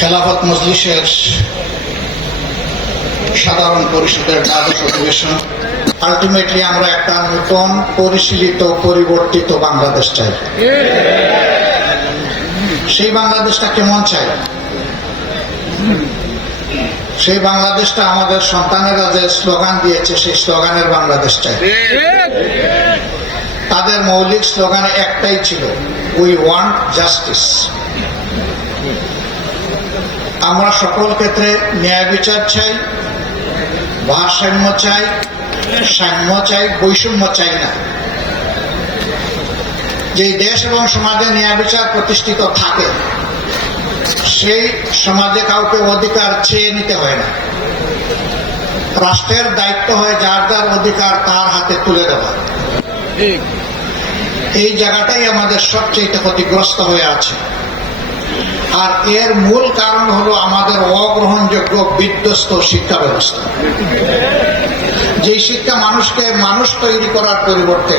খেলাফত মজলিসের সাধারণ পরিষদের দ্বাদশ অধিবেশন। আলটিমেটলি আমরা একটা নতুন পরিশীলিত পরিবর্তিত বাংলাদেশ চাই। সেই বাংলাদেশটা কেমন চাই? সেই বাংলাদেশটা আমাদের সন্তানেরা যে স্লোগান দিয়েছে সেই স্লোগানের বাংলাদেশ চাই। তাদের মৌলিক স্লোগানে একটাই ছিল, উই ওয়ান্ট জাস্টিস। আমরা সকল ক্ষেত্রে ন্যায় বিচার চাই, ভারসাম্য চাই, সাম্য চাই, বৈষম্য চাই না। যে দেশ এবং সমাজে ন্যায় বিচার প্রতিষ্ঠিত থাকে সেই সমাজে কাউকে অধিকার চেয়ে নিতে হয় না। রাষ্ট্রের দায়িত্ব হয় যার যার অধিকার তার হাতে তুলে দেওয়া। এই জায়গাটাই আমাদের সবচেয়ে ক্ষতিগ্রস্ত হয়ে আছে। আর এর মূল কারণ হলো আমাদের অগ্রহণযোগ্য বিধ্বস্ত শিক্ষা ব্যবস্থা। যে শিক্ষা মানুষকে মানুষ তৈরি করার পরিবর্তে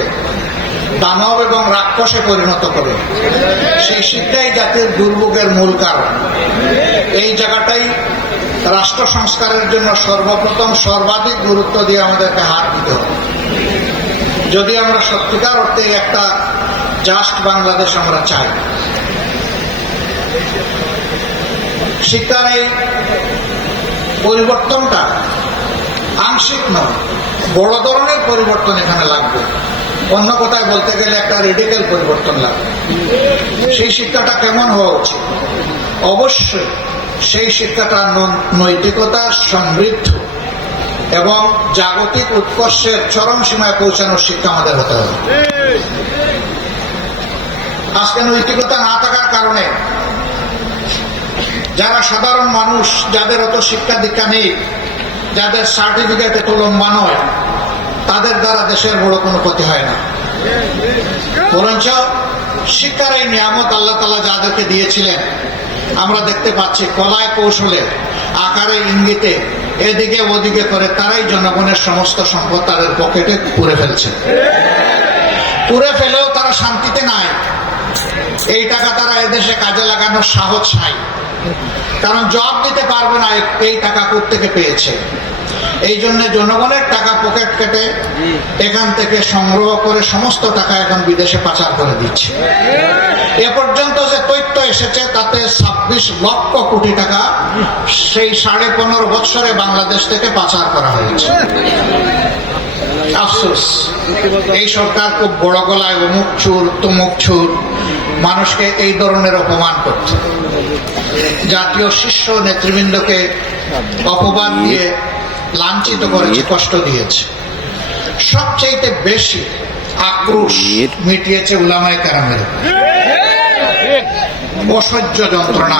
দানব এবং রাক্ষসে পরিণত করে, সেই শিক্ষাই জাতির দুর্ভোগের মূল কারণ। এই জায়গাটাই রাষ্ট্র সংস্কারের জন্য সর্বপ্রথম সর্বাধিক গুরুত্ব দিয়ে আমাদেরকে হাত দিতে হবে। যদি আমরা সত্যিকার অর্থে একটা জাস্ট বাংলাদেশ আমরা চাই। শিক্ষার এই পরিবর্তনটা আংশিক নয়, বড় ধরনের পরিবর্তন এখানে লাগবে। অন্য কথায় বলতে গেলে একটা রেডিক্যাল পরিবর্তন লাগবে। সেই শিক্ষাটা কেমন হওয়া উচিত? অবশ্যই সেই শিক্ষাটা নৈতিকতা সমৃদ্ধ এবং জাগতিক উৎকর্ষের চরম সীমায় পৌঁছানোর শিক্ষা আমাদের হতে হবে। আজকে নৈতিকতা না থাকার কারণে যারা সাধারণ মানুষ, যাদের অত শিক্ষা দীক্ষা নেই, যাদের সার্টিফিকেট এত লম্বা নয়, তাদের দ্বারা দেশের বড় কোনো ক্ষতি হয় না। বরঞ্চ শিক্ষার এই নিয়ামত আল্লাহ তাআলা যাদেরকে দিয়েছিলেন, আমরা দেখতে পাচ্ছি কলায় কৌশলে, আকারে ইঙ্গিতে, এদিকে ওদিকে করে তারাই জনগণের সমস্ত সম্পদ তাদের পকেটে পুরে ফেলছে। পুরে ফেলেও তারা শান্তিতে নাই। এই টাকা তারা এদেশে কাজে লাগানোর সাহস নাই, কারণ জবাব দিতে পারবে না এই টাকা কোত্থেকে পেয়েছে। এই জন্য জনগণের টাকা পকেট কেটে এখান থেকে সংগ্রহ করে সমস্ত টাকা এখন বিদেশে পাচার করে দিচ্ছে। এ পর্যন্ত যে তথ্য এসেছে তাতে 26 লক্ষ কোটি টাকা সেই 15.5 বছরে বাংলাদেশ থেকে পাচার করা হয়েছে। আফসোস, এই সরকার খুব বড় গলায় অমুক চুর তমুক চুর মানুষকে এই ধরনের অপমান করছে। জাতীয় শীর্ষ নেতৃবৃন্দকে অপমান দিয়ে লাঞ্ছিত করেছে, কষ্ট দিয়েছে। সবচেয়ে বেশি আক্রোশ মিটিয়েছে উলামায়ে কেরামের অসহ্য যন্ত্রণা।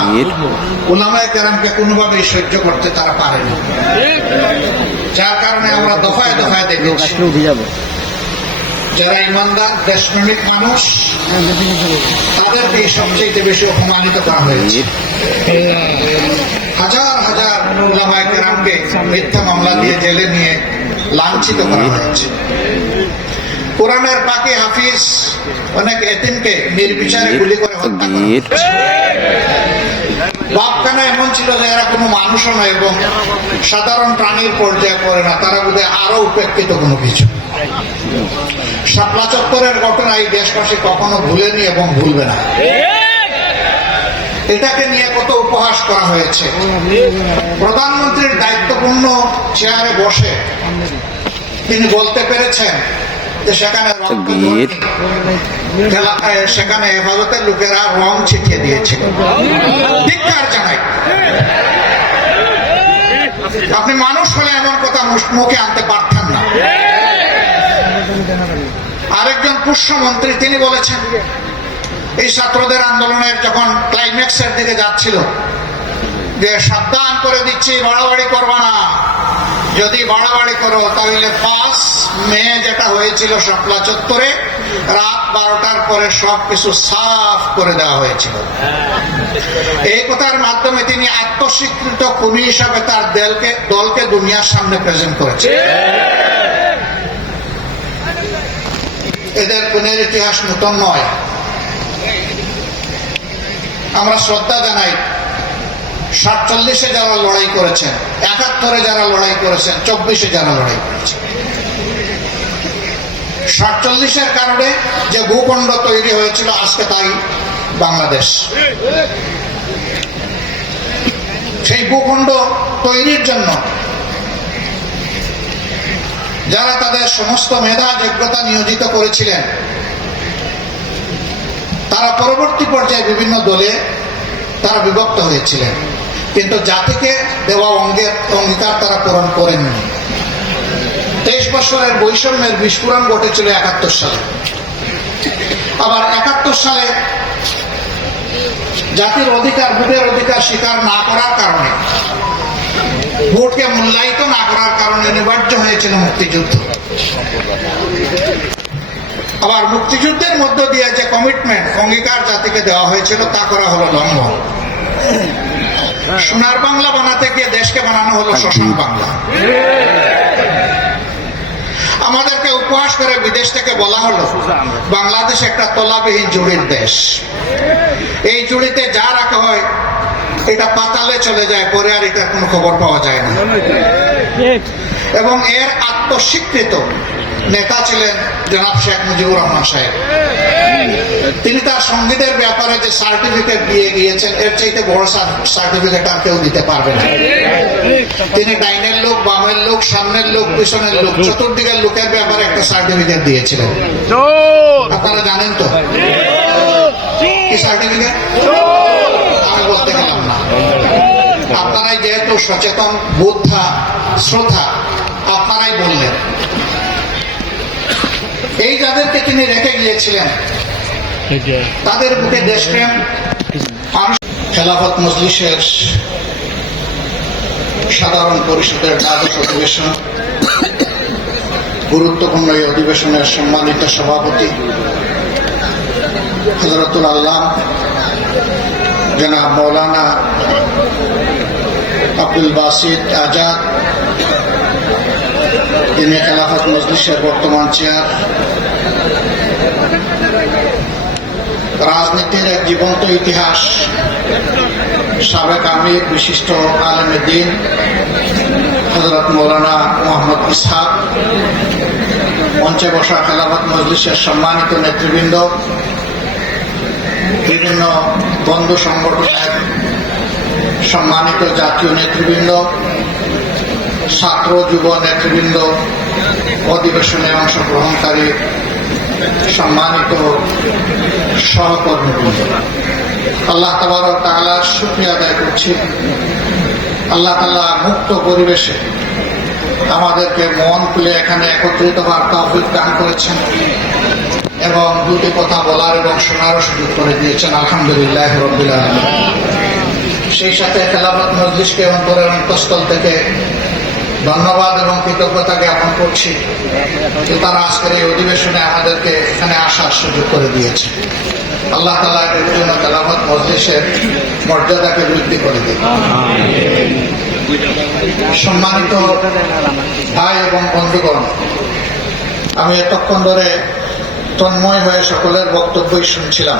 উলামায়ে কেরামকে কোনোভাবেই সহ্য করতে তারা পারেনি, যার কারণে আমরা দফায় দফায় দেখেছি যারা ইমানদার দেশপ্রেমিক মানুষ তাদেরকে সবচেয়ে বেশি অপমানিত করা হয়েছে। হাজার হাজার উলামায়ে কেরামকে মিথ্যা মামলা দিয়ে জেলে নিয়ে লাঞ্ছিত করা হয়েছে। কোরআনের পাকে হাফিজ অনেক এতিমকে নির্বিচারে গুলি করে হত্যা করা হয়েছে। বাপখানা এমন ছিল যে এরা কোনো মানুষও নয় এবং সাধারণ প্রাণীর পর্যায়ে পড়ে না, তারা বোধহয় আরো উপেক্ষিত কোনো কিছু। শাপলা চত্বরের ঘটনা এই দেশবাসী কখনো ভুলেনি এবং ভুলবে না। এটাকে নিয়ে কত উপহাস করা হয়েছে। প্রধানমন্ত্রীর দায়িত্বপূর্ণ চেয়ারে বসে তিনি বলতে পেরেছেন যে সেখানে হেফাজতের লোকেরা রং ছিটিয়ে দিয়েছিল। ধিক্কার জানাই। আপনি মানুষ হলে এমন কথা মুখে আনতে পারতেন না। আরেকজন পুষ্যমন্ত্রী তিনি বলেছেন এই ছাত্রদের আন্দোলনের যখন ক্লাইম্যাক্সের দিকে যাচ্ছিল যে সাবধান করে দিচ্ছি, বাড়াবাড়ি করবা না, যদি বাড়াবাড়ি করো তাহলে 5 মে যেটা হয়েছিল শাপলা চত্বরে রাত 12টার পরে সবকিছু সাফ করে দেওয়া হয়েছিল। এই কথার মাধ্যমে তিনি আত্মস্বীকৃত খুনি হিসাবে তার দলকে দুনিয়ার সামনে প্রেজেন্ট করেছে। এদের খুনের ইতিহাস নতুন নয়। আমরা শ্রদ্ধা জানাই 47-এ যারা লড়াই করেছেন, 71-এ যারা লড়াই করেছেন, 24-এ যারা লড়াই করেছেন। 47-এর কারণে যে ভূখণ্ড তৈরি হয়েছিল আজকে তাই বাংলাদেশ। সেই ভূখণ্ড তৈরির জন্য যারা তাদের সমস্ত মেধা যোগ্যতা নিয়োজিত করেছিলেন, তারা পরবর্তী পর্যায়ে বিভিন্ন দলে তারা বিভক্ত হয়েছিলেন, কিন্তু জাতিকে দেওয়া অঙ্গীকার তারা পূরণ করেননি। 23 বছরের বৈষম্যের বিস্ফোরণ ঘটেছিল 71 সালে। আবার 71 সালে জাতির অধিকার, ভোটের অধিকার স্বীকার না করার কারণে, ভোটকে মূল্যায়িত না করার কারণে অনিবার্য হয়েছিল মুক্তিযুদ্ধ। আবার মুক্তিযুদ্ধের মধ্য দিয়ে যে কমিটমেন্ট, অঙ্গীকার জাতিকে দেওয়া হয়েছিল তা করা হলো লঙ্ঘন। সোনার বাংলা বানাতে গিয়ে দেশকে বানানো হলো শ্মশান বাংলা। আমাদেরকে উপহাস করে বিদেশ থেকে বলা হলো বাংলাদেশ একটা তলাবিহীন জুড়ির দেশ, এই জুড়িতে যা রাখা হয় এটা পাতালে চলে যায়, পরে আর এটার কোনো খবর পাওয়া যায় না। এবং এর আত্মস্বীকৃত নেতা ছিলেন জনাব শেখ মুজিবুর রহমান সাহেব। তিনি তার সঙ্গীদের ব্যাপারে যে সার্টিফিকেট দিয়ে গিয়েছেন, এর চাইতে বড় সার্টিফিকেট আর কেউ দিতে পারবে না। তিনি ডাইনের লোক, বামের লোক, সামনের লোক, পিছনের লোক, চতুর্দিকের লোকের ব্যাপারে একটা সার্টিফিকেট দিয়েছিলেন। আপনারা জানেন তো কি সার্টিফিকেট? আমি বলতে গেলাম না, আপনারাই যেহেতু সচেতন, বুদ্ধা, শ্রদ্ধা, আপনারাই বললেন। এই যাদেরকে তিনি রেখে গিয়েছিলেন তাদের বুকে দেশপ্রেম। খেলাফত মজলিসের সাধারণ পরিষদের দ্বাদশ অধিবেশন, গুরুত্বপূর্ণ এই অধিবেশনের সম্মানিত সভাপতি হযরতুল আল্লাম জনাব মৌলানা আব্দুল বাসিত আজাদ, তিনি খেলাফত মজলিসের বর্তমান চেয়ার, রাজনীতির এক জীবন্ত ইতিহাস, সাবেক আমির, বিশিষ্ট আলেমে দ্বীন হযরত মৌলানা মোহাম্মদ ইসহাক, মঞ্চে বসা খেলাফত মজলিসের সম্মানিত নেতৃবৃন্দ, বিভিন্ন বন্ধু সংগঠনের সম্মানিত জাতীয় নেতৃবৃন্দ, ছাত্র যুব নেতৃবৃন্দ, অধিবেশনে অংশগ্রহণকারী সম্মানিত সহকর্মীবৃন্দ, আল্লাহ তাবারক ওয়া তাআলার শুকরিয়া আদায় করছি। আল্লাহ তাআলা মুক্ত পরিবেশে আমাদেরকে মন খুলে এখানে একত্রিত হওয়ার তৌফিক দান করেছেন এবং দুটি কথা বলার এবং শোনারও সুযোগ করে দিয়েছেন। আলহামদুলিল্লাহ রাব্বিল আলামিন। সেই সাথে খেলাফত মজলিসকে অন্তরের অন্তঃস্থল থেকে ধন্যবাদ এবং কৃতজ্ঞতা জ্ঞাপন করছি যে তারা আজকের এই অধিবেশনে আমাদেরকে এখানে আসার সুযোগ করে দিয়েছে। আল্লাহ তাআলা এর জন্য খেলাফত মজলিসের মর্যাদাকে বৃদ্ধি করে দিন। সম্মানিত ভাই এবং বন্ধুগণ, আমি এতক্ষণ ধরে তন্ময় হয়ে সকলের বক্তব্যই শুনছিলাম।